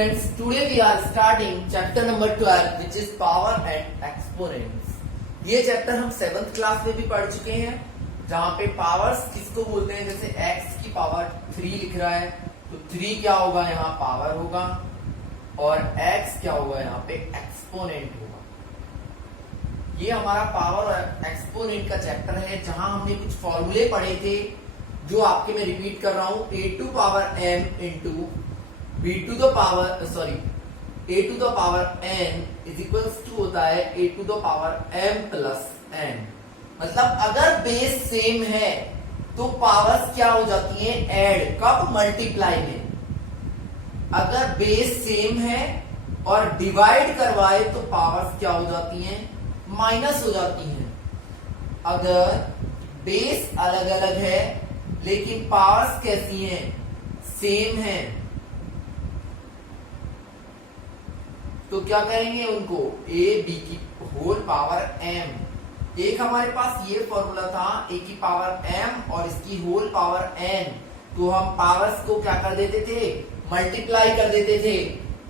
students, today we are starting chapter number 12 which is power and exponents. ये chapter हम 7th class में भी पढ़ चुके हैं, जहां पे पावर्स किसको बोलते हैं. जैसे x की पावर 3 लिख रहा है तो 3 क्या होगा, यहाँ पावर होगा, और x क्या होगा, यहाँ पे एक्सपोनेंट होगा. ये हमारा पावर और एक्सपोनेंट का चैप्टर है, जहां हमने कुछ फॉर्मूले पढ़े थे जो आपके मैं रिपीट कर रहा हूं. a to power m into a to the power n is equals to होता है a to the power m plus n. मतलब अगर बेस सेम है तो पावर्स क्या हो जाती हैं, ऐड. कब, मल्टीप्लाई में. अगर बेस सेम है और डिवाइड करवाए तो पावर्स क्या हो जाती हैं, माइनस हो जाती हैं. अगर बेस अलग अलग है लेकिन पावर्स कैसी हैं, सेम हैं, तो क्या करेंगे उनको, a b की होल पावर m. एक हमारे पास ये फॉर्मूला था a की पावर m और इसकी होल पावर n, तो हम पावर्स को क्या कर देते थे, मल्टीप्लाई कर देते थे.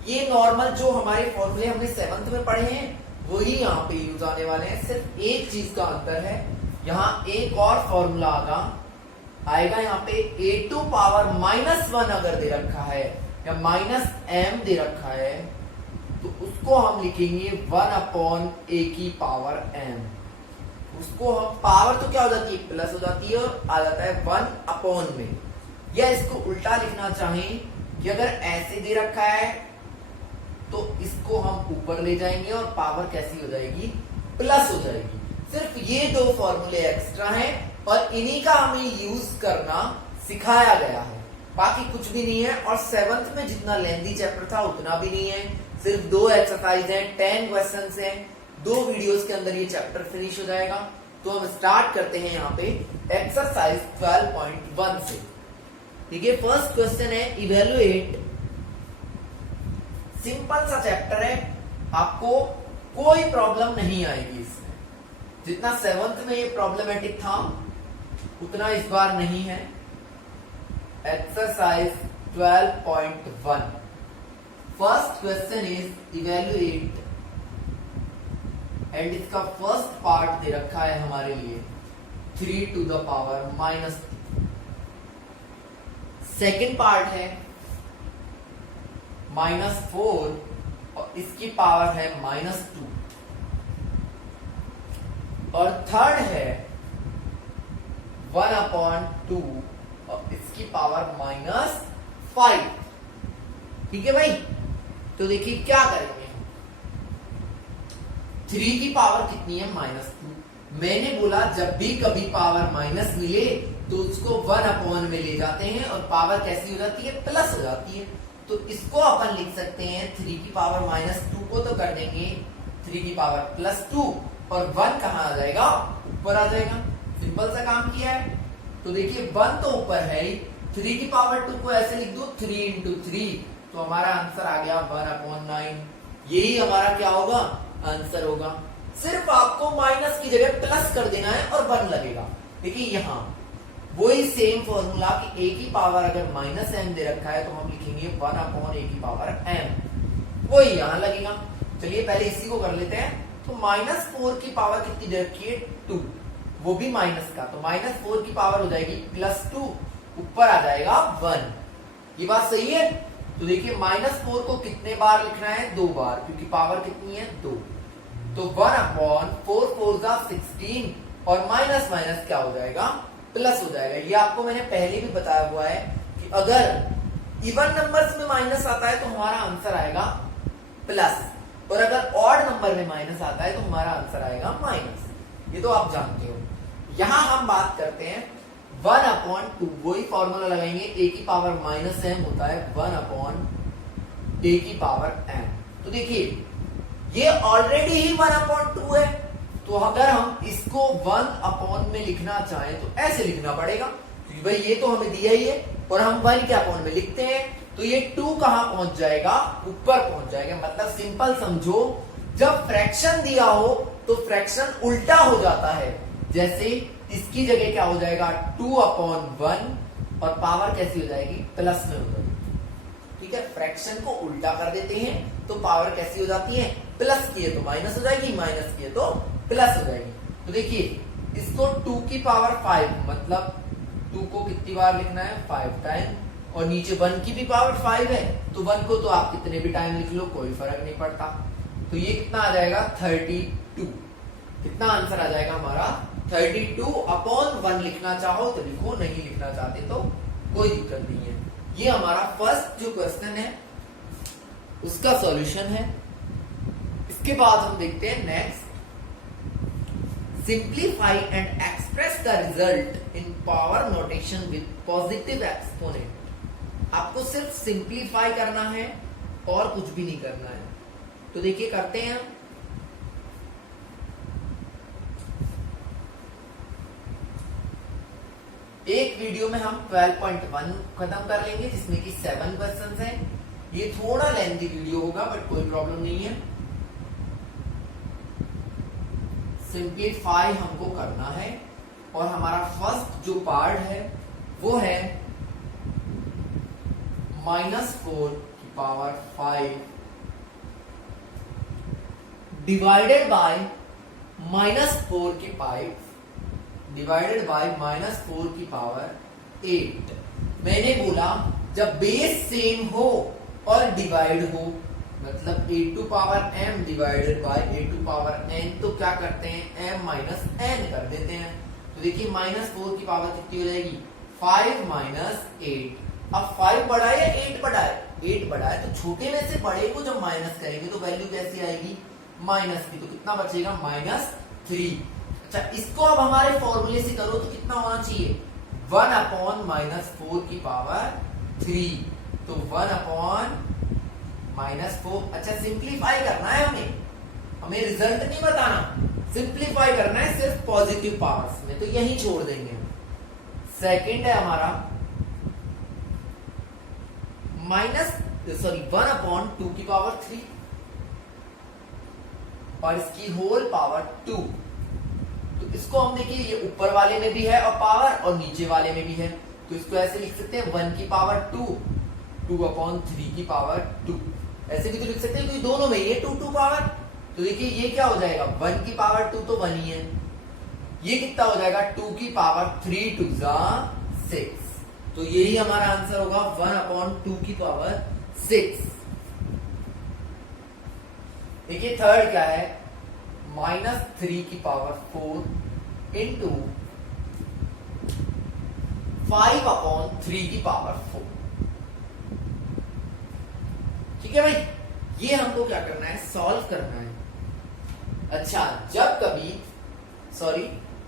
ये नॉर्मल जो हमारे फॉर्मूले हमने 7th में पढ़े हैं वही यहाँ पे यूज आने वाले हैं. सिर्फ एक चीज का अंतर है, यहाँ एक और फॉर्मूला आएगा यहाँ पे a टू पावर -1 अगर दे रखा है या -m दे रखा है तो उसको हम लिखेंगे 1 अपॉन a की पावर m. उसको हम पावर तो क्या हो जाती है, प्लस हो जाती है और आ जाता है 1 अपॉन में. या इसको उल्टा लिखना चाहें कि अगर ऐसे दे रखा है तो इसको हम ऊपर ले जाएंगे और पावर कैसी हो जाएगी, प्लस हो जाएगी. सिर्फ ये दो फॉर्मूले एक्स्ट्रा हैं और इन्हीं का हमें यूज करना सिखाया गया है, बाकी कुछ भी नहीं है. और 7th में जितना लेंथी चैप्टर था उतना भी नहीं है. सिर्फ 2 एक्सरसाइज हैं, 10 क्वेश्चंस हैं, 2 वीडियोस के अंदर ये चैप्टर फिनिश हो जाएगा. तो हम स्टार्ट करते हैं यहाँ पे एक्सरसाइज 12.1 से. देखिए फर्स्ट क्वेश्चन है इवेलुएट. सिंपल सा चैप्टर है, आपको कोई प्रॉब्लम नहीं आएगी इसमें. जितना 7th में ये प्रॉब्लमेटिक था उतना इस बार नहीं है. Exercise 12.1. First question is evaluate and इसका फर्स्ट पार्ट दे रखा है हमारे लिए 3 to the power -2. Second part है -4 और इसकी पावर है -2. और थर्ड है 1 अपॉन 2 और इसकी पावर -5. ठीक है भाई. तो देखिए क्या करेंगे, 3 की पावर कितनी है, -2. मैंने बोला जब भी कभी पावर माइनस मिले तो उसको 1 अपॉन में ले जाते हैं और पावर कैसी हो जाती है, प्लस हो जाती है. तो इसको अपन लिख सकते हैं 3 की पावर -2 को तो कर देंगे 3 की पावर +2 और 1 कहाँ आ जाएगा, ऊपर आ जाएगा. सिंपल सा काम किया है. तो देखिए 1 तो ऊपर है ही, 3 की पावर 2 को ऐसे लिख दो 3 इंटू 3, तो हमारा आंसर आ गया 1/9. यही हमारा क्या होगा, आंसर होगा. सिर्फ आपको माइनस की जगह प्लस कर देना है और 1 लगेगा. देखिए यहाँ वही सेम फॉर्मूला कि a की पावर अगर -m दे रखा है तो हम लिखेंगे 1 अपॉन a की पावर m. वही यहाँ लगेगा. चलिए पहले इसी को कर लेते हैं. तो -4 की पावर कितनी दे रखी है, 2, वो भी माइनस का, तो -4 की पावर हो जाएगी +2, ऊपर आ जाएगा 1. ये बात सही है. तो देखिए -4 को कितने बार लिखना है, 2 बार, क्योंकि पावर कितनी है, 2. तो 1 अपॉन 4 4 16 और माइनस माइनस क्या हो जाएगा, प्लस हो जाएगा. ये आपको मैंने पहले भी बताया हुआ है कि अगर इवन नंबर्स में माइनस आता है तो हमारा आंसर आएगा प्लस, और अगर ऑड नंबर में माइनस आता है तो हमारा आंसर आएगा माइनस. ये तो आप जानते हो. यहां हम बात करते हैं 1 अपॉन 2. वही फॉर्मूला लगाएंगे, a की पावर -m होता है 1 अपॉन a की पावर m. तो देखिए ये ऑलरेडी ही 1 अपॉन 2 है, तो अगर हम इसको 1 अपॉन में लिखना चाहें तो ऐसे लिखना पड़ेगा, क्योंकि भाई ये तो हमें दिया ही है और हम 1 के अपॉन में लिखते हैं, तो ये 2 कहां पहुंच जाएगा, ऊपर पहुंच जाएगा. मतलब सिंपल समझो, जब फ्रैक्शन दिया हो तो फ्रैक्शन उल्टा हो जाता है. जैसे इसकी जगह क्या हो जाएगा, 2 अपॉन 1 और पावर कैसी हो जाएगी, प्लस में हो जाएगी. ठीक है, फ्रैक्शन को उल्टा कर देते हैं तो पावर कैसी हो जाती है, प्लस की है तो माइनस हो जाएगी, माइनस की है तो प्लस हो जाएगी। तो देखिए इसको 2 की पावर 5 मतलब 2 को कितनी बार लिखना है, 5 टाइम, और नीचे 1 की भी पावर 5 है तो 1 को तो आप कितने भी टाइम लिख लो कोई फर्क नहीं पड़ता। तो ये कितना आ जाएगा 32, कितना आंसर आ जाएगा हमारा 32 अपॉन 1 लिखना चाहो तो लिखो, नहीं लिखना चाहते तो कोई दिक्कत नहीं है। ये हमारा फर्स्ट जो क्वेश्चन है उसका सॉल्यूशन है। इसके बाद हम देखते हैं next, simplify and express the result in power notation with positive exponent. आपको सिर्फ सिंप्लीफाई करना है और कुछ भी नहीं करना है। तो देखिए करते हैं हम। एक वीडियो में हम 12.1 खत्म कर लेंगे जिसमें कि 7 क्वेश्चंस हैं। ये थोड़ा लेंथी वीडियो होगा बट कोई प्रॉब्लम नहीं है। सिंप्लीफाई हमको करना है और हमारा फर्स्ट जो पार्ट है वो है -4 की पावर 5 डिवाइडेड बाय -4 की 5 डिवाइडेड बाय -4 की पावर 8। मैंने बोला जब बेस सेम हो और डिवाइड हो, मतलब a to power m divided by a to power n, तो क्या करते हैं m माइनस n कर देते हैं। तो देखिए -4 की पावर कितनी हो जाएगी 5 माइनस 8। अब 5 बड़ा है या 8 बड़ा है, 8 बड़ा है तो छोटे में से बड़े को जब माइनस करेंगे तो वैल्यू कैसी आएगी माइनस की, तो कितना बचेगा -3। अच्छा इसको अब हमारे फॉर्मूले से करो तो कितना होना चाहिए 1 अपॉन -4 की पावर 3, तो 1 अपॉन -4। अच्छा सिंप्लीफाई करना है हमें रिजल्ट नहीं बताना, सिंप्लीफाई करना है सिर्फ पॉजिटिव पावर्स में, तो यही छोड़ देंगे। सेकंड है हमारा 1 अपॉन 2 की पावर 3 और इसकी होल पावर 2। तो इसको हम देखिए ये ऊपर वाले में भी है और पावर और नीचे वाले में भी है, तो इसको ऐसे लिख सकते हैं 1 की पावर 2 2 अपॉन 3 की पावर 2। ऐसे भी तो लिख सकते हैं क्योंकि दोनों में ये 2 पावर। तो देखिए ये क्या हो जाएगा 1 की पावर 2 तो 1 ही है, ये कितना हो जाएगा 2 की पावर 3 2 6। तो यही हमारा आंसर होगा 1 अपॉन 2 की पावर 6। देखिए थर्ड क्या है -3 की पावर 4 इंटू 5 अपॉन 3 की पावर 4। ठीक है भाई, ये हमको क्या करना है सॉल्व करना है। अच्छा जब कभी सॉरी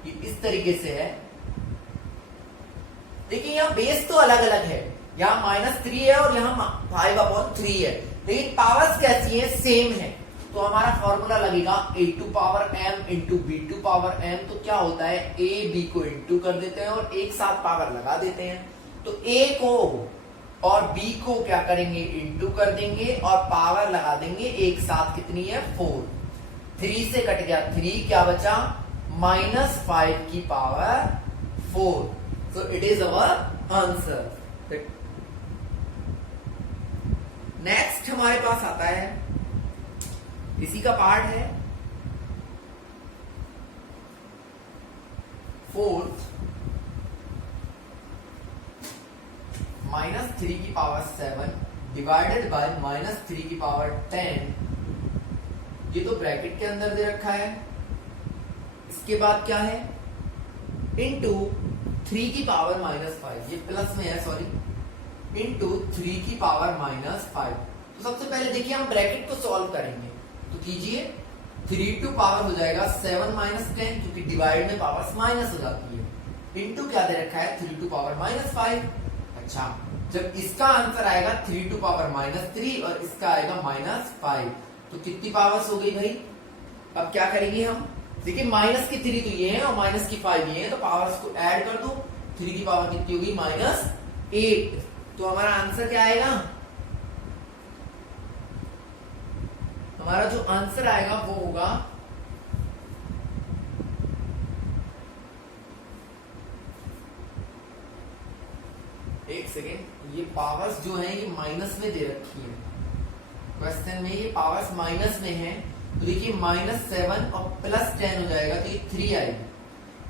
ये इस तरीके से है, देखिए यहां बेस तो अलग अलग है, यहां -3 है और यहां 5 अपॉन 3 है, लेकिन पावर्स कैसी है सेम है। तो हमारा फॉर्मूला लगेगा a to power m into b to power m। तो क्या होता है a b को इंटू कर देते हैं और एक साथ पावर लगा देते हैं, तो a को और b को क्या करेंगे इंटू कर देंगे और पावर लगा देंगे एक साथ, कितनी है 4। 3 से कट गया 3, क्या बचा -5 की power 4। So it is our answer. Next हमारे पास आता है, इसी का पार्ट है 4 -3 की पावर 7 डिवाइडेड बाय -3 की पावर 10। ये तो ब्रैकेट के अंदर दे रखा है। इसके बाद क्या है इंटू 3 की पावर -5, ये प्लस में है सॉरी, इंटू 3 की पावर -5। तो सबसे पहले देखिए हम ब्रैकेट को सॉल्व करेंगे, तो कीजिए 3 टू पावर हो जाएगा 7 - 10 क्योंकि डिवाइड में पावर्स माइनस हो जाती है, इंटू क्या दे रखा है 3 टू पावर -5। अच्छा जब इसका आंसर आएगा 3 टू पावर -3 और इसका आएगा -5, तो कितनी पावर्स हो गई भाई। अब क्या करेंगे हम, देखिए माइनस की 3 तो ये है और माइनस की 5 ये है, तो पावर्स को ऐड कर दो, 3 की पावर कितनी होगी -8। तो हमारा आंसर क्या आएगा, हमारा जो आंसर आएगा वो होगा 8 एक सेकेंड, ये पावर्स जो है ये माइनस में दे रखी है क्वेश्चन में, ये पावर्स माइनस में है, तो देखिए -7 और +10 हो जाएगा तो ये 3 आएगी।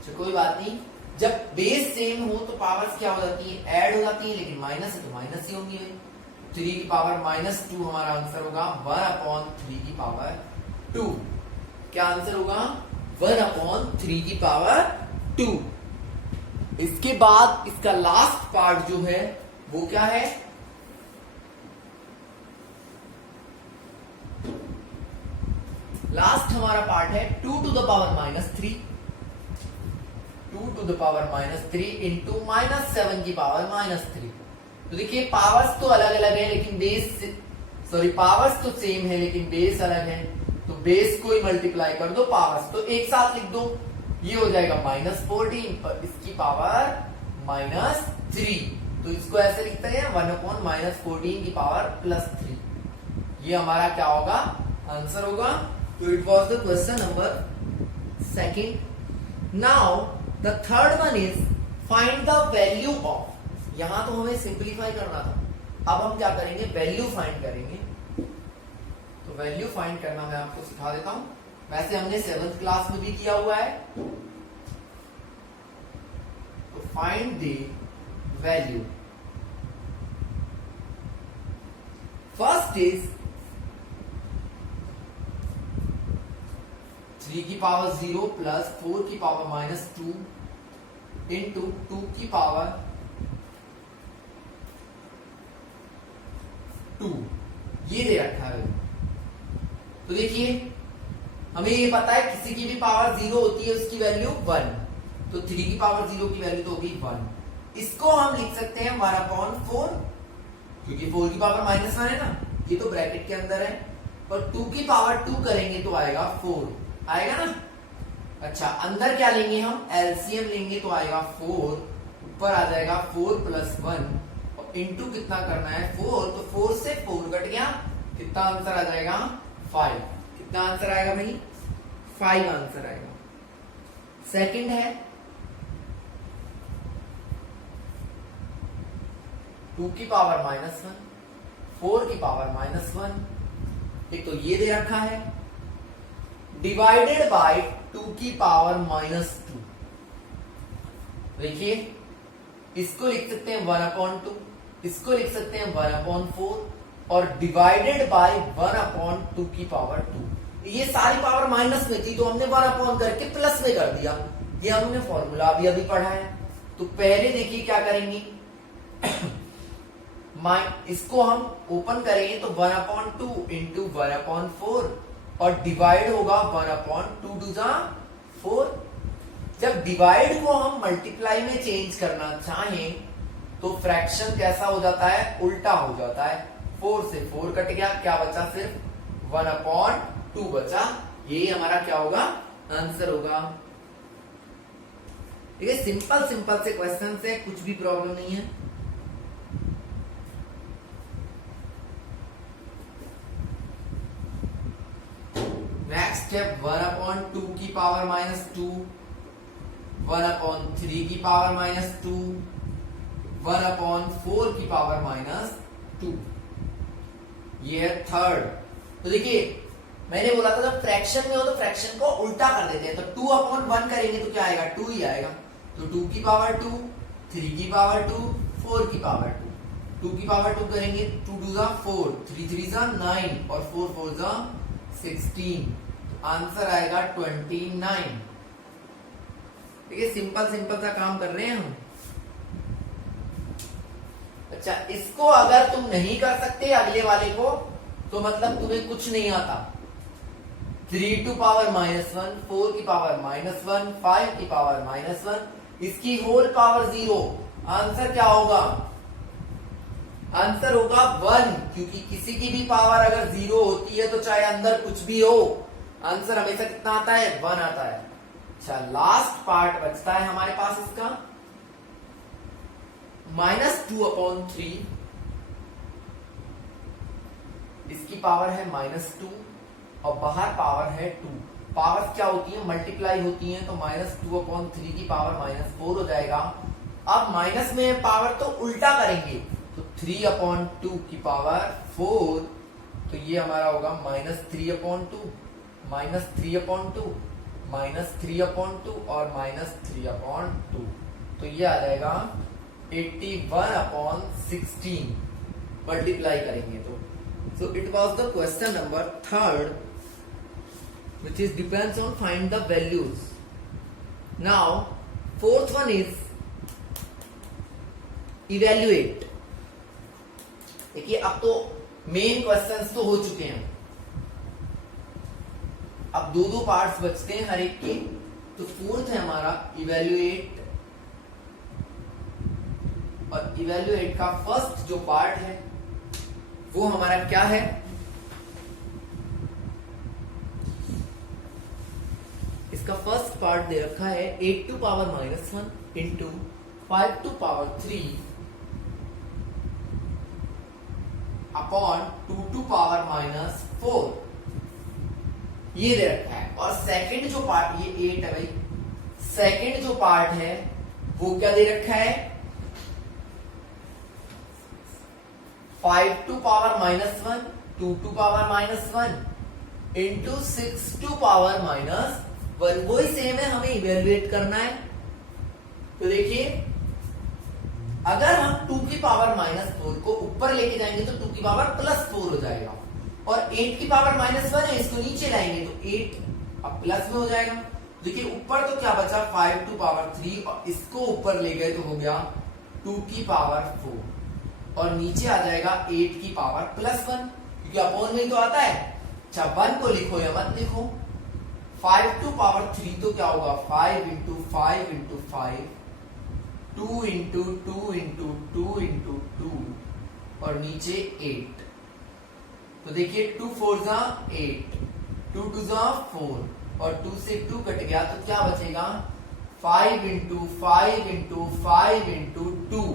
तो कोई बात नहीं, जब बेस सेम हो तो पावर्स क्या हो जाती है, ऐड हो जाती है, लेकिन माइनस है तो माइनस ही होंगी। 3 की पावर -2 हमारा आंसर होगा 1/3 की पावर 2। क्या आंसर होगा, 1/3 की पावर 2। इसके बाद इसका लास्ट पार्ट जो है वो क्या है, लास्ट हमारा पार्ट है 2 to the power -3, 2 to the power -3 into -7 की पावर -3। तो देखिए पावर्स तो अलग अलग है लेकिन बेस, सॉरी पावर्स तो सेम है लेकिन बेस अलग है, तो बेस को ही मल्टीप्लाई कर दो पावर्स, तो एक साथ लिख दो, ये हो जाएगा -14 और इसकी पावर -3, तो इसको ऐसे लिखते हैं 1/-14 की पावर +3। ये हमारा क्या होगा, आंसर होगा। तो it was the question number second. Now the third one is find the value of, यहां तो हमें सिंप्लीफाई करना था, अब हम क्या करेंगे, वैल्यू फाइंड करेंगे। तो वैल्यू फाइंड करना मैं आपको सिखा देता हूं, वैसे हमने 7th क्लास में भी किया हुआ है। तो find the value, first is 3 की पावर 0 प्लस 4 की पावर -2 इंटू 2 की पावर 2, ये दे रखा है। तो देखिए हमें ये पता है किसी की भी पावर 0 होती है उसकी वैल्यू 1, तो 3 की पावर 0 की वैल्यू तो होगी 1। इसको हम लिख सकते हैं 1/4, क्योंकि 4 की पावर -1 है ना, ये तो ब्रैकेट के अंदर है, पर 2 की पावर 2 करेंगे तो आएगा 4, आएगा ना। अच्छा अंदर क्या लेंगे हम, एलसीएम लेंगे तो आएगा 4, ऊपर आ जाएगा 4 + 1 और इंटू कितना करना है 4, तो 4 से 4 कट गया, कितना आंसर आ जाएगा 5। कितना आंसर आएगा भाई, 5 आंसर आएगा। सेकंड है 2 की पावर -1, 4 की पावर -1, एक तो ये दे रखा है, डिवाइडेड बाय 2 की पावर -2। देखिए इसको लिख सकते हैं 1/2, इसको लिख सकते हैं 1/4 और डिवाइडेड बाय 1/2 की पावर 2। ये सारी पावर माइनस में थी तो हमने 1/, करके प्लस में कर दिया, ये हमने फॉर्मूला अभी पढ़ा है। तो पहले देखिए क्या करेंगे इसको हम ओपन करेंगे तो 1/2 इंटू 1/4 और डिवाइड होगा 1/2 to the 4। जब डिवाइड को हम मल्टीप्लाई में चेंज करना चाहें तो फ्रैक्शन कैसा हो जाता है, उल्टा हो जाता है। 4 से 4 कट गया, क्या बचा, सिर्फ 1/2 बचा। ये हमारा क्या होगा, आंसर होगा। ठीक है, सिंपल सिंपल से क्वेश्चन से, कुछ भी प्रॉब्लम नहीं है। नेक्स्ट स्टेप 1/2 की पावर -2, 1/3 की पावर -2, 1/4 की पावर -2, ये है थर्ड। तो देखिए मैंने बोला था जब फ्रैक्शन में हो तो फ्रैक्शन को उल्टा कर देते हैं, तो 2/1 करेंगे तो क्या आएगा, 2 ही आएगा। तो 2 की पावर 2, 3 की पावर 2, 4 की पावर 2, 2 की पावर 2 करेंगे, 2 2 जा 4, 3 3 जा 9 और 4 4 जा 16, आंसर आएगा 29। ठीक है, सिंपल सिंपल सा काम कर रहे हैं हम। अच्छा इसको अगर तुम नहीं कर सकते अगले वाले को, तो मतलब तुम्हें कुछ नहीं आता। 3 to पावर -1, 4 की पावर -1, 5 की पावर -1, इसकी होल पावर 0, आंसर क्या होगा, आंसर होगा 1, क्योंकि किसी की भी पावर अगर 0 होती है तो चाहे अंदर कुछ भी हो, आंसर हमेशा कितना आता है, 1 आता है। अच्छा लास्ट पार्ट बचता है हमारे पास इसका, -2/3, इसकी पावर है -2 और बाहर पावर है 2। पावर क्या होती है, मल्टीप्लाई होती है, तो -2/3 की पावर -4 हो जाएगा अब माइनस में है पावर तो उल्टा करेंगे, तो 3/2 की पावर 4, तो ये हमारा होगा -3/2, -3/2, -3/2 और -3/2, तो ये आ जाएगा 81/16 मल्टीप्लाई करेंगे तो। So it was the question number 3rd, which is depends on find the values. Now 4th one is evaluate. देखिए अब तो मेन क्वेश्चंस तो हो चुके हैं, अब दो पार्ट्स बचते हैं हर एक के। तो 4th है हमारा इवेल्युएट, और इवेल्युएट का फर्स्ट जो पार्ट है वो हमारा क्या है, इसका फर्स्ट पार्ट दे रखा है 8 to power -1 into 5 to power 3 upon 2 to power -4, ये दे रखा है। और सेकंड जो पार्ट, ये 8 है भाई, सेकंड जो पार्ट है वो क्या दे रखा है, 5 to power -1, 2 to power -1 into 6 to power -1, वही सेम है, हमें इवेल्युएट करना है। तो देखिए अगर हम 2 की पावर -4 को ऊपर लेके जाएंगे तो 2 की पावर +4 हो जाएगा, और 8 की पावर -1 है, इसको नीचे लाएंगे तो 8 अब प्लस में हो जाएगा। देखिए ऊपर तो क्या बचा 5 to power 3, और इसको ऊपर ले गए तो हो गया 2 की पावर 4, और नीचे आ जाएगा 8 की पावर +1, क्योंकि अपोन में तो आता है। अच्छा 1 को लिखो या मत लिखो। 5 to power 3 तो क्या होगा 5 into 5 into 5, 2 into 2 into 2 into 2, और नीचे 8। तो देखिए 2 4 जा 8, 2 2 जा 4, और 2 से 2 कट गया तो क्या बचेगा 5 into 5 into 5 into 2,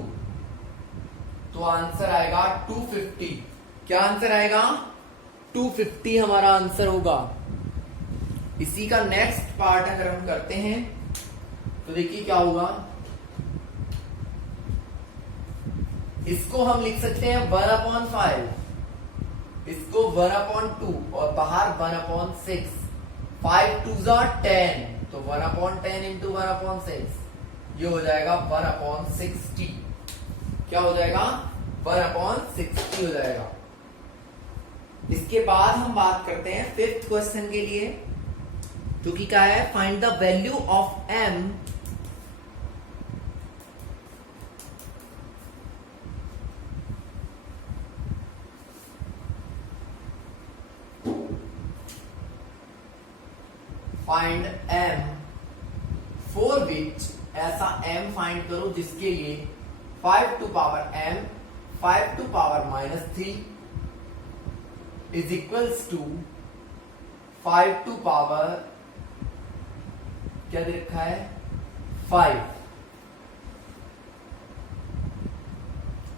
तो आंसर आएगा 250। क्या आंसर आएगा 250 हमारा आंसर होगा। इसी का नेक्स्ट पार्ट अगर हम करते हैं तो देखिए क्या होगा, इसको हम लिख सकते हैं 1/5, इसको 1/2, और बाहर 1/6, 5 2 जा 10, तो 1/10 इंटू 1/6, ये हो जाएगा 1/60। क्या हो जाएगा 1/60 हो जाएगा। इसके बाद हम बात करते हैं 5th क्वेश्चन के लिए, जो कि क्या है, find the value of m find m for which, ऐसा m फाइंड करो जिसके लिए 5 to power m 5 to power -3 is equals to 5 to power क्या दे रखा है 5।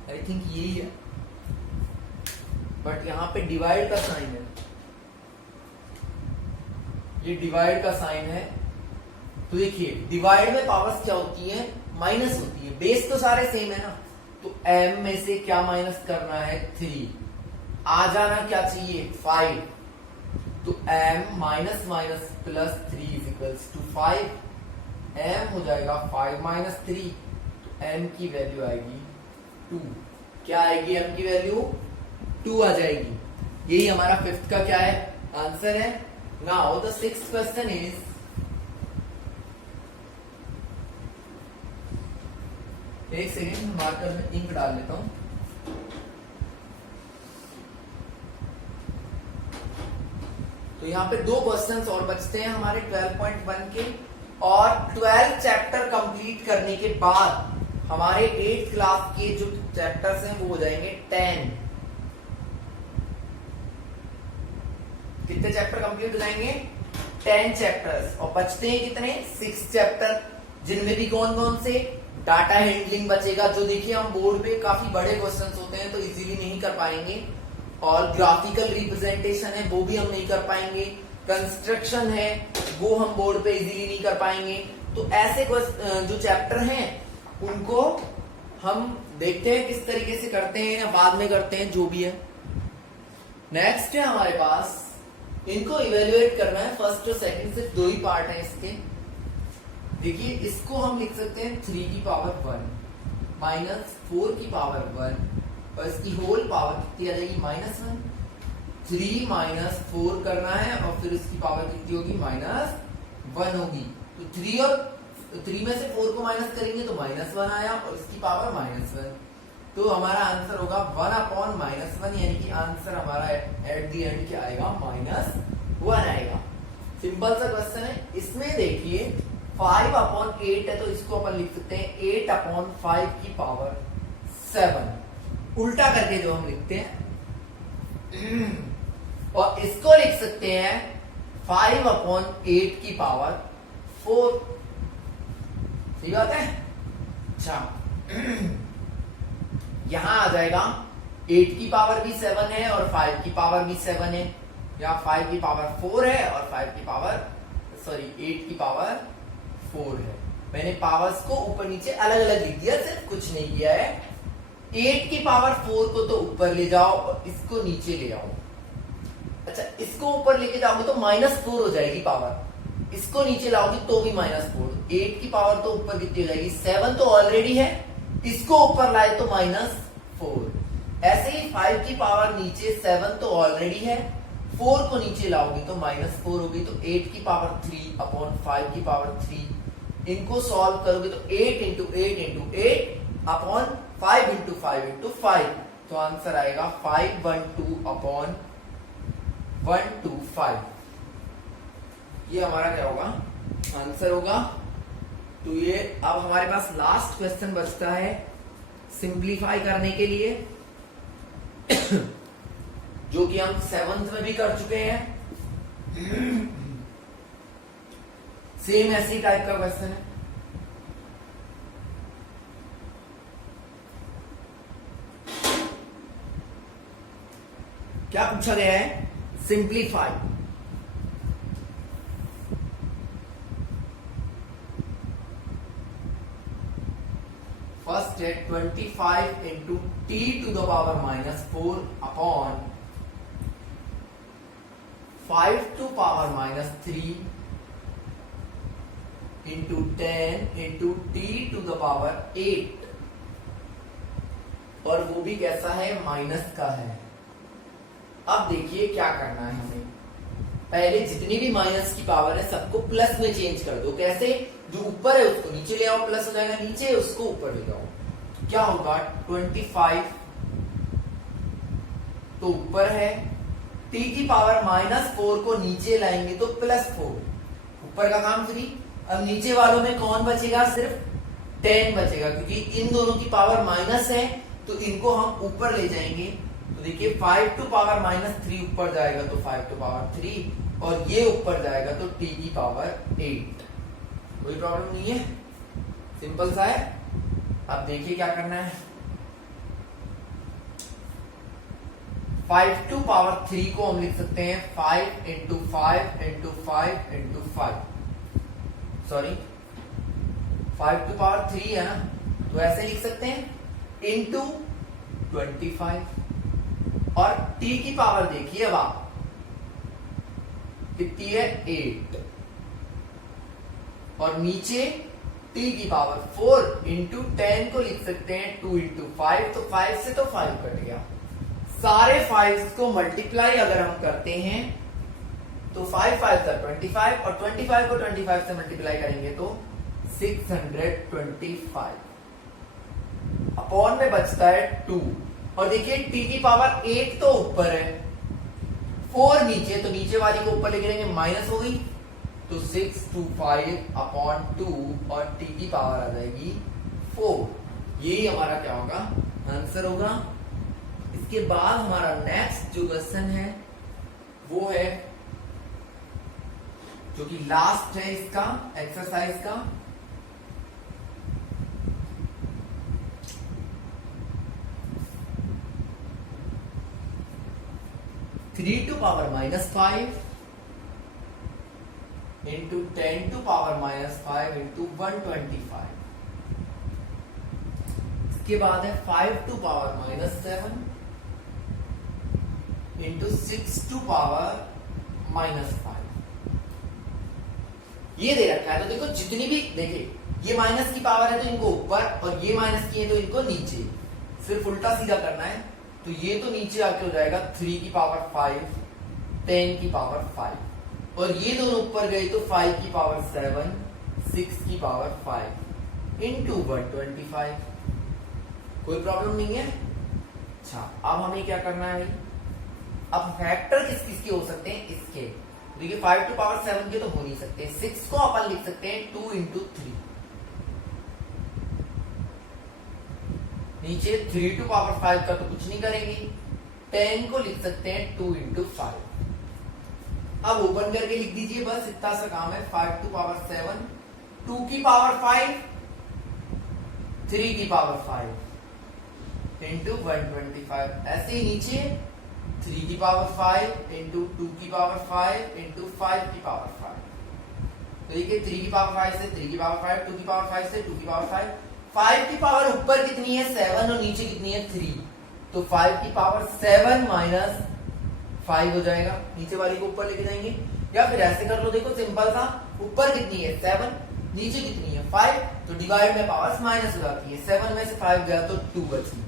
आई थिंक यही है, बट यहां पे डिवाइड का साइन है, ये डिवाइड का साइन है। तो देखिए डिवाइड में पावर्स क्या होती है, माइनस होती है, बेस तो सारे सेम है ना, तो m में से क्या माइनस करना है 3, आ जाना क्या चाहिए 5, तो m minus minus +3 is equals to 5, m हो जाएगा 5 - 3, तो m की वैल्यू आएगी 2। क्या आएगी m की वैल्यू 2 आ जाएगी। यही हमारा 5th का क्या है आंसर है। Now the 6th question is, एक सेकेंड मार्कर में इंक डाल लेता हूं। तो यहाँ पे 2 क्वेश्चंस और बचते हैं हमारे 12.1 के, और 12 चैप्टर कंप्लीट करने के बाद हमारे 8th क्लास के जो चैप्टर्स हैं वो हो जाएंगे 10। कितने चैप्टर कंप्लीट हो जाएंगे 10 चैप्टर्स, और बचते हैं कितने 6 चैप्टर, जिनमें भी कौन कौन से, डाटा हैंडलिंग बचेगा, जो देखिए हम बोर्ड पे काफी बड़े क्वेश्चंस होते हैं तो इजीली नहीं कर पाएंगे, और ग्राफिकल रिप्रेजेंटेशन है वो भी हम नहीं कर पाएंगे, कंस्ट्रक्शन है वो हम बोर्ड पे इजीली नहीं कर पाएंगे। तो ऐसे जो चैप्टर हैं उनको हम देखते हैं किस तरीके से करते हैं या बाद में करते हैं, जो भी है। नेक्स्ट है हमारे पास, इनको इवेल्युएट करना है। फर्स्ट और सेकंड सिर्फ दो ही पार्ट है इसके। देखिए इसको हम लिख सकते हैं 3 की पावर 1 माइनस 4 की पावर 1 और इसकी होल पावर कितनी आ जाएगी -1। 3 माइनस 4 करना है और फिर इसकी पावर कितनी होगी -1 होगी। तो 3 में से 4 को माइनस करेंगे तो -1 आया और इसकी पावर -1। तो हमारा आंसर होगा 1/-1, यानी कि आंसर हमारा एट द एंड क्या आएगा -1 आएगा। सिंपल सा क्वेश्चन है। इसमें देखिए 5/8 है तो इसको अपन लिख सकते हैं 8/5 की पावर 7, उल्टा करके जो हम लिखते हैं। और इसको लिख सकते हैं 5/8 की पावर 4। सही बात है। अच्छा यहां आ जाएगा 8 की पावर भी 7 है और 5 की पावर भी 7 है, या 5 की पावर 4 है और 8 की पावर 4 है। मैंने पावर्स को ऊपर नीचे अलग अलग लिख दिया, सिर्फ कुछ नहीं किया है। 8 की पावर 4 को तो ऊपर ले जाओ और इसको नीचे ले आओ। अच्छा इसको ऊपर लेके जाओगे तो -4 हो जाएगी पावर, इसको नीचे लाओगी तो भी -4। 8 की पावर तो ऊपर कितनी हो जाएगी 7 तो ऑलरेडी है, इसको ऊपर लाए तो -4। ऐसे ही 5 की पावर नीचे 7 तो ऑलरेडी है, 4 को नीचे लाओगी तो -4 होगी। तो 8 की पावर 3/5 की पावर 3, इनको सॉल्व करोगे तो 8 × 8 × 8/5 × 5 × 5, तो आंसर आएगा 512/125। ये हमारा क्या होगा आंसर होगा। तो ये अब हमारे पास लास्ट क्वेश्चन बचता है सिंप्लीफाई करने के लिए, जो कि हम 7th में भी कर चुके हैं। सेम ऐसी टाइप का क्वेश्चन है। क्या पूछा गया है, सिंप्लीफाई। फर्स्ट है 25 × t⁻⁻4 अपॉन 5⁻³ × 10 × t⁸, और वो भी कैसा है माइनस का है। अब देखिए क्या करना है हमें, पहले जितनी भी माइनस की पावर है सबको प्लस में चेंज कर दो। कैसे, जो ऊपर है उसको नीचे ले आओ, प्लस हो जाएगा, नीचे उसको ऊपर ले जाओ। क्या होगा 25 तो ऊपर है, t⁻⁻4 को नीचे लाएंगे तो +4, ऊपर का काम फ्री। अब नीचे वालों में कौन बचेगा, सिर्फ 10 बचेगा, क्योंकि इन दोनों की पावर माइनस है तो इनको हम ऊपर ले जाएंगे। तो देखिए 5⁻³ ऊपर जाएगा तो 5⁻3, और ये ऊपर जाएगा तो t⁻8। कोई प्रॉब्लम नहीं है, सिंपल सा है। अब देखिए क्या करना है, 5⁻3 को हम लिख सकते हैं 5 × 5 × 5 × 5, सॉरी 5⁻3 है ना, तो ऐसे लिख सकते हैं इंटू 25। और t की पावर देखिए अब आप कितनी है 8, और नीचे t की पावर 4 × 10 को लिख सकते हैं 2 × 5, तो 5 से तो 5 कट गया। सारे 5 को मल्टीप्लाई अगर हम करते हैं तो 5 5 का 25, और 25 को 25 से मल्टीप्लाई करेंगे तो 625। अपॉन में बचता है 2, और देखिए t की पावर 8 तो ऊपर है, 4 नीचे, तो नीचे वाली को ऊपर लेके जाएंगे माइनस हो गई, तो 625/2, और t की पावर आ जाएगी 4। यही हमारा क्या होगा आंसर होगा। इसके बाद हमारा नेक्स्ट जो क्वेश्चन है वो है, जो कि लास्ट है इसका एक्सरसाइज का, (3⁻⁻5 × 10⁻⁻5 × 125। इसके बाद है 5 to power -7 into 6 to power -5। ये दे रखा है। तो देखो जितनी भी, देखिए ये माइनस की पावर है तो इनको ऊपर, और ये माइनस की है तो इनको नीचे, सिर्फ उल्टा सीधा करना है। तो ये तो नीचे आके हो जाएगा 3 की पावर 5, 10 की पावर 5, और ये दोनों ऊपर गए तो 5 की पावर 7, 6 की पावर 5 इंटू 125। कोई प्रॉब्लम नहीं है। अच्छा, अब हमें क्या करना है भाई, अब फैक्टर किस किस के हो सकते हैं, इसके। देखिए 5 टू पावर 7 के तो हो नहीं सकते, 6 को अपन लिख सकते हैं 2 इंटू 3, नीचे 3 टू पावर 5 का तो कुछ नहीं करेंगे, 10 को लिख सकते हैं 2 इंटू 5। अब ओपन करके लिख दीजिए, बस इतना सा काम है। 5 टू पावर 7, 2 की पावर 5, 3 की पावर 5 इंटू 125। ऐसे ही नीचे 3 की पावर 5 इंटू 2 की पावर 5 इंटू 5 की पावर 5। तो देखिए 3 की पावर 5 से 3 की पावर 5, 2 की पावर 5 से 2 की पावर 5। 5 की पावर ऊपर कितनी है 7, और नीचे कितनी है 3, तो 5 की पावर 7 माइनस 5 हो जाएगा। नीचे वाली को ऊपर लेके जाएंगे, या फिर ऐसे कर लो, देखो सिंपल सा, ऊपर कितनी है 7, नीचे कितनी है 5, तो डिवाइड में पावर्स माइनस हो जाती है। 7 में से 5 गया तो 2 बची,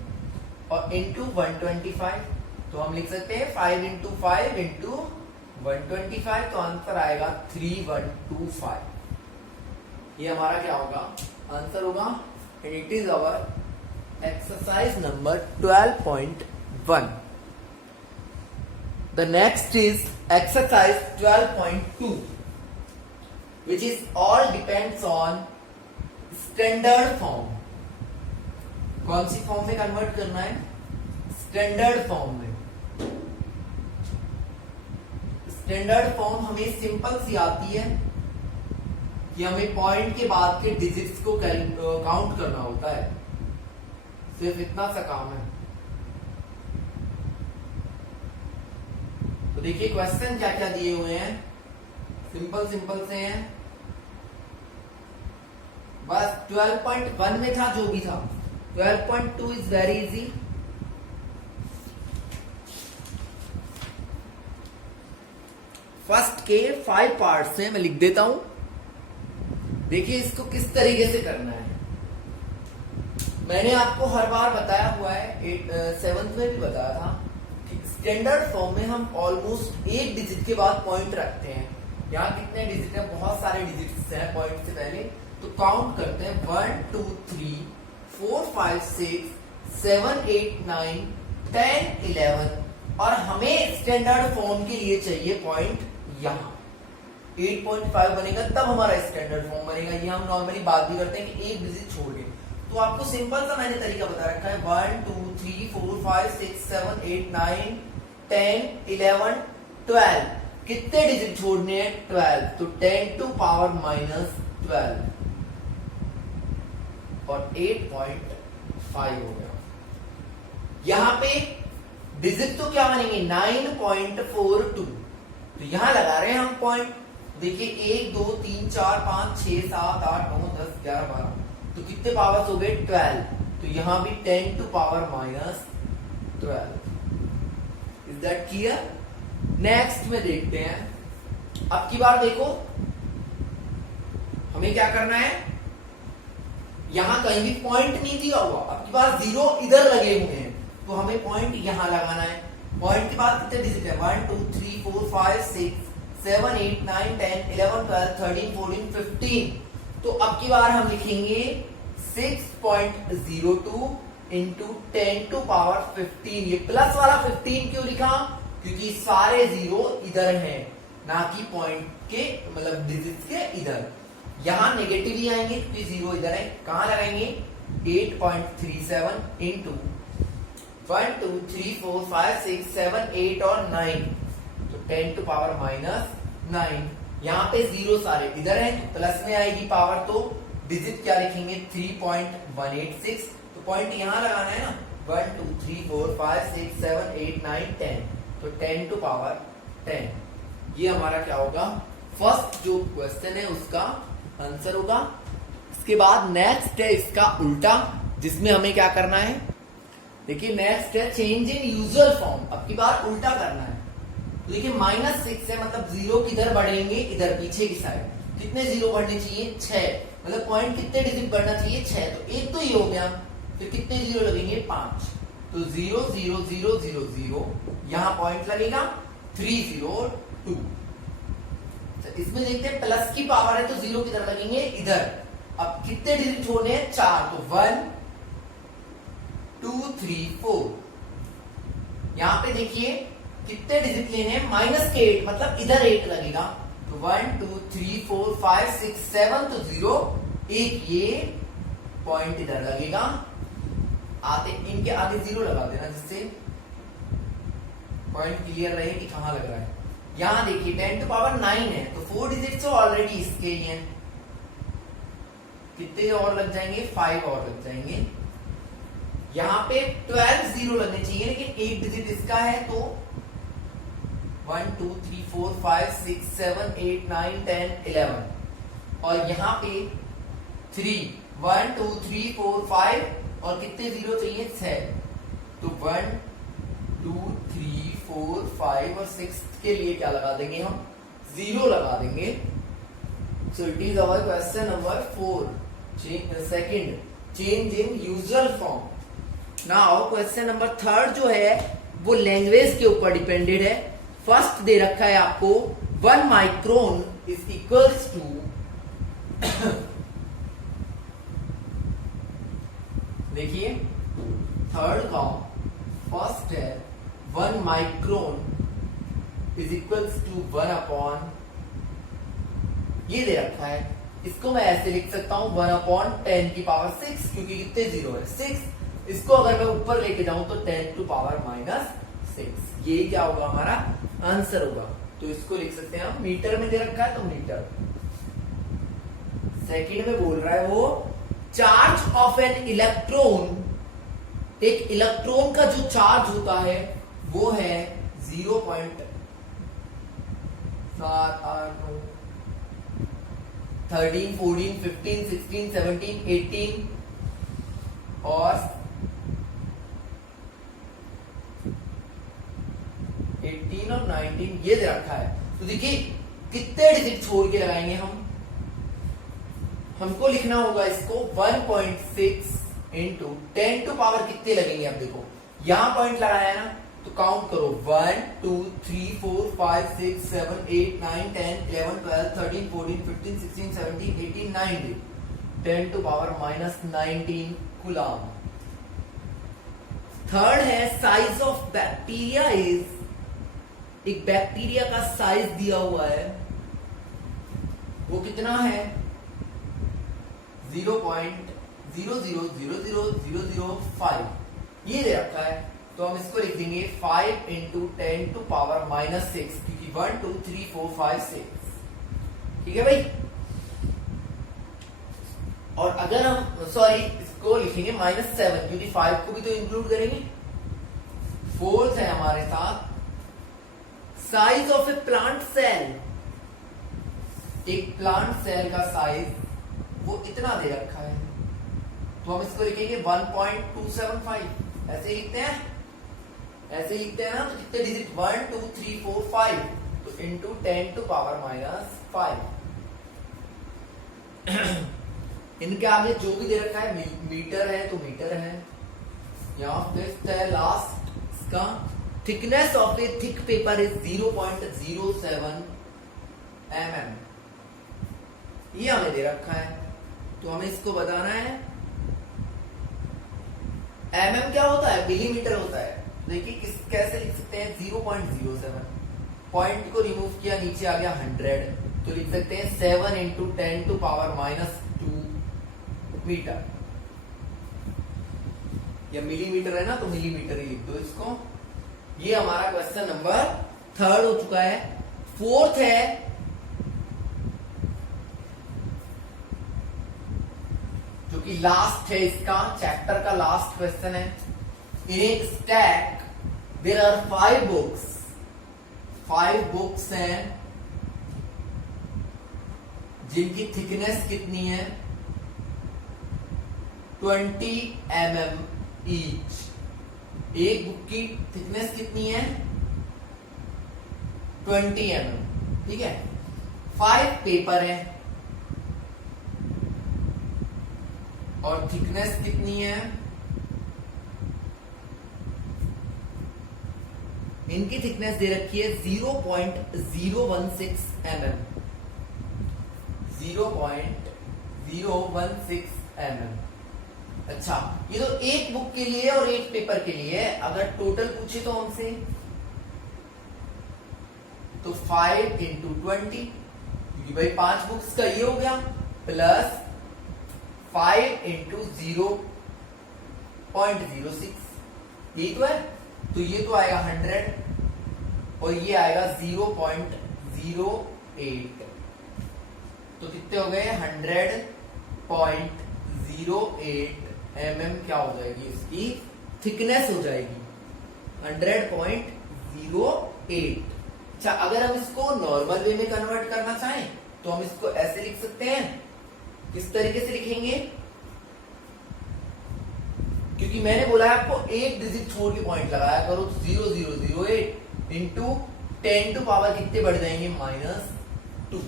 और इंटू 125, तो हम लिख सकते हैं 5 इंटू 5 इंटू 125, तो आंसर आएगा 3125। ये हमारा क्या होगा, आंसर होगा, and it is our exercise number 12.1. The next is exercise 12.2, which is all depends on standard form. कौन सी फॉर्म में कन्वर्ट करना है, स्टैंडर्ड फॉर्म में। स्टैंडर्ड फॉर्म हमें सिंपल सी आती है कि हमें पॉइंट के बाद के डिजिट्स को काउंट करना होता है, सिर्फ इतना सा काम है। तो देखिए क्वेश्चन क्या क्या दिए हुए हैं, सिंपल सिंपल से हैं, बस 12.1 में था जो भी था। 12.2 इज वेरी इजी। फर्स्ट के 5 पार्ट्स हैं, मैं लिख देता हूं। देखिए इसको किस तरीके से करना है, मैंने आपको हर बार बताया हुआ है, 7th में भी बताया था कि स्टैंडर्ड फॉर्म में हम ऑलमोस्ट एक डिजिट के बाद पॉइंट रखते हैं। यहाँ कितने डिजिट है, बहुत सारे डिजिट्स हैं पॉइंट से पहले, तो काउंट करते हैं 1 2 3 4 5 6 7 8 9 10 11, और हमें स्टैंडर्ड फॉर्म के लिए चाहिए पॉइंट यहाँ 8.5 बनेगा, तब हमारा स्टैंडर्ड फॉर्म बनेगा। ये हम नॉर्मली बात भी करते हैं कि एक डिजिट छोड़ के, तो आपको सिंपल सा मैंने तरीका बता रखा है। 1 2 3 4 5 6 7 8 9 10 11 12, कितने डिजिट छोड़ने हैं 12, तो 10 टू पावर -12 और 8.5 हो गया। यहां पे डिजिट तो क्या बनेंगे 9.42, तो यहां लगा रहे हैं हम पॉइंट। देखिए 1 2 3 4 5 6 7 8 9 10 11 12, तो कितने पावर्स हो गए 12, तो यहां भी 10 to power -12। Is that clear? Next में देखते हैं। अब की बार देखो हमें क्या करना है, यहां कहीं भी पॉइंट नहीं दिया हुआ, अब की बार 0 इधर लगे हुए हैं, तो हमें पॉइंट यहां लगाना है। पॉइंट के बाद कितने डिजिट है 1 2 3 4 5 6 7 8 9 10 11 12 13 14 15, तो अब की बार हम लिखेंगे 6.02 इंटू 10 टू पावर 15। ये प्लस वाला 15 क्यों लिखा, क्योंकि सारे 0 इधर हैं, ना कि पॉइंट के मतलब डिजिट्स के इधर। यहां नेगेटिव ही आएंगे क्योंकि 0 इधर है। कहां लगाएंगे 8.37 इंटू 1 2 3 4 5 6 7 8 और 9, तो 10 टू पावर -9। यहाँ पे 0 सारे इधर है, तो प्लस में आएगी पावर, तो डिजिट क्या लिखेंगे 3.186, तो पॉइंट यहाँ लगाना है ना 1 2 3 4 5 6 7 8 9 10, तो 10 टू पावर 10। ये हमारा क्या होगा, फर्स्ट जो क्वेश्चन है उसका आंसर होगा। इसके बाद नेक्स्ट है इसका उल्टा, जिसमें हमें क्या करना है, देखिए नेक्स्ट है चेंज इन यूजुअल फॉर्म। अब की बार उल्टा करना है। तो देखिए -6 है, मतलब जीरो किधर बढ़ेंगे, इधर पीछे की साइड। कितने जीरो बढ़ने चाहिए, 6, मतलब पॉइंट कितने डिजिट बढ़ना चाहिए, 6। तो एक तो ये हो गया, फिर कितने जीरो लगेंगे, 5। तो 0 0 0 0 0, यहां पॉइंट लगेगा 3 0 2। इसमें देखते हैं प्लस की पावर है तो जीरो किधर लगेंगे, इधर। अब कितने डिजिट होने हैं, 4। तो 1 2 3 4। यहां पे देखिए कितने डिजिट लेने हैं, -8, मतलब इधर 8 लगेगा। तो 1 2 3 4 5 6 7, तो 0 1, ये पॉइंट इधर लगेगा। आते इनके आगे 0 लगा देना, जिससे पॉइंट क्लियर रहे कि कहां लग रहा है। यहां देखिए 10 टू पावर 9 है, तो 4 डिजिट तो ऑलरेडी इसके ही हैं। कितने और लग जाएंगे, 5 और लग जाएंगे। यहां पे 12 जीरो लगने चाहिए, लेकिन 1 डिजिट इसका है, तो 1 2 3 4 5 6 7 8 9 10 11। और यहां पे 3 1 2 3 4 5, और कितने जीरो चाहिए, 6। तो 1 2 3 4 5 और 6 के लिए क्या लगा देंगे हम, 0 लगा देंगे। So it is our question number 4, second, change in usual form. Now question number 3 जो है वो लैंग्वेज के ऊपर डिपेंडेड है। फर्स्ट दे रखा है आपको 1 माइक्रोन इज इक्वल्स टू देखिए थर्ड का फर्स्ट है 1 micron is equals to 1 upon, ये दे रखा है। इसको मैं ऐसे लिख सकता हूं 1 अपॉन 10 की पावर 6, क्योंकि कितने जीरो है, 6। इसको अगर मैं ऊपर लेके जाऊं तो 10 टू पावर -6, ये क्या होगा, हमारा आंसर होगा। तो इसको लिख सकते हैं हम, मीटर में दे रखा है तो मीटर। सेकंड में बोल रहा है वो चार्ज ऑफ एन इलेक्ट्रॉन, एक इलेक्ट्रॉन का जो चार्ज होता है वो है 0.7 8 9 13 14 15 16 17 18 और 18 और 19, ये दे रखा है। तो देखिए कितने डिजिट छोड़ के लगाएंगे हमको लिखना होगा इसको 1.6 इंटू 10 टू पावर कितने लगेंगे। अब देखो यहां पॉइंट लगाया है ना, तो काउंट करो 1 2 3 4 5 6 7 8 9 10 11 12 13 14 15 16 17 18 19, 10 टू पावर -19 कूलम। थर्ड है साइज ऑफ बैक्टीरिया इज, एक बैक्टीरिया का साइज दिया हुआ है, वो कितना है 0.000005, ये दे रखा है। तो हम इसको लिख देंगे 5 इंटू 10 टू पावर -6, क्योंकि 1 2 3 4 5 6, ठीक है भाई। और अगर हम इसको लिखेंगे -7, क्योंकि 5 को भी तो इंक्लूड करेंगे। फोर्थ है हमारे साथ size of a plant cell, एक प्लांट सेल का साइज वो इतना दे रखा है, तो हम इसको लिखेंगे 1.275, ऐसे लिखते हैं, ऐसे लिखते हैं ना। तो कितने डिजिट 1 2 3 4 5, तो इंटू 10 टू पावर -5। इनके आगे जो भी दे रखा है, मीटर है तो मीटर है। यहाँ फिफ्थ है लास्ट, इसका thickness of A thick paper is 0.07 mm, ये हमें दे रखा है। तो हमें इसको बताना है mm क्या होता है, मिलीमीटर होता है। देखिए कैसे लिख सकते हैं 0.07, पॉइंट को रिमूव किया, नीचे आ गया 100, तो लिख सकते हैं 7 इंटू 10 टू पावर -2 मीटर। या मिलीमीटर है ना, तो मिलीमीटर ही लिख दो इसको। ये हमारा क्वेश्चन नंबर 3 हो चुका है। फोर्थ है जो कि लास्ट है, इसका चैप्टर का लास्ट क्वेश्चन है। इन एक stack there are 5 books, 5 books हैं जिनकी थिकनेस कितनी है 20 mm ईच। एक बुक की थिकनेस कितनी है? 20 mm, ठीक है। 5 पेपर है और थिकनेस कितनी है? इनकी थिकनेस दे रखी है 0.016 mm, 0.016 mm। अच्छा, ये तो एक बुक के लिए और एक पेपर के लिए है। अगर टोटल पूछे तो हमसे, तो 5 इंटू 20, क्योंकि भाई 5 बुक्स का ये हो गया, प्लस 5 इंटू 0.06, यही तो है। तो ये तो आएगा 100 और ये आएगा 0.08। तो कितने हो गए? 100.08 mm क्या हो जाएगी? इसकी थिकनेस हो जाएगी 100.08। अच्छा, अगर हम इसको नॉर्मल वे में कन्वर्ट करना चाहें तो हम इसको ऐसे लिख सकते हैं। किस तरीके से लिखेंगे? क्योंकि मैंने बोला है आपको एक डिजिट छोड़ के पॉइंट लगाया करो, 0008 इंटू 10 टू पावर कितने बढ़ जाएंगे? -2।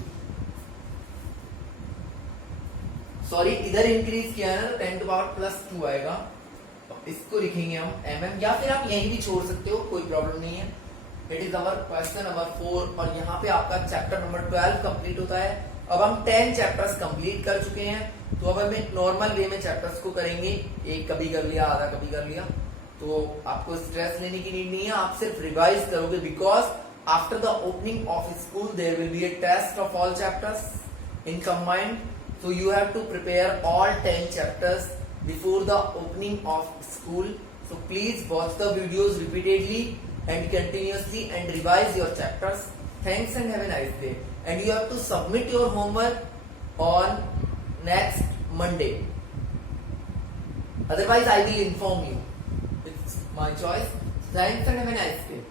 सॉरी, इधर इंक्रीज किया है ना, तो 10 टू पावर +2 आएगा। तो इसको लिखेंगे हम mm, या फिर आप यहीं भी छोड़ सकते हो, कोई प्रॉब्लम नहीं है। It is our question number 4 और यहाँ पे आपका चैप्टर नंबर 12 कंप्लीट होता है। अब हम 10 चैप्टर्स कंप्लीट कर चुके हैं, तो अब हम एक नॉर्मल वे में चैप्टर्स को करेंगे। एक कभी कर लिया, आधा कभी कर लिया, तो आपको स्ट्रेस लेने की नीड नहीं है, आप सिर्फ रिवाइज करोगे। Because after the opening of school there will be a test of all chapters in combined, so you have to prepare all 10 chapters before the opening of school. So please watch the videos repeatedly and continuously and revise your chapters. Thanks and have a nice day. And you have to submit your homework on next Monday. Otherwise I will inform you. It's my choice. Thanks and have a nice day.